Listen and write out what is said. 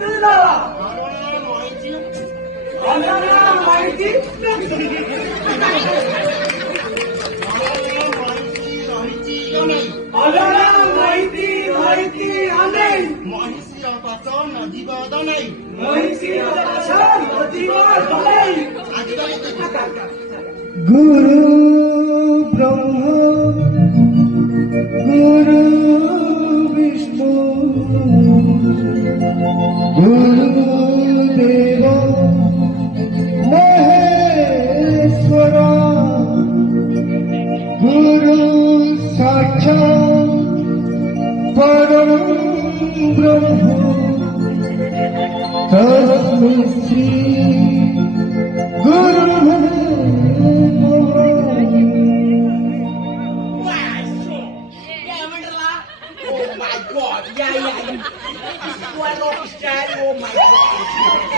तुला आम्हाला माहिती आम्हाला माहिती नाही महिषी अपाचा नदीबाद नाही महिषी नदीवर नाही गुरु ब्रह्मा गुरु विष्णु गुरुदेव महेश्वरा गुरु साक्षात् परम ब्रह्म तस्मै श्री गुरु Oh my God! Yeah. This is one of the oh my God!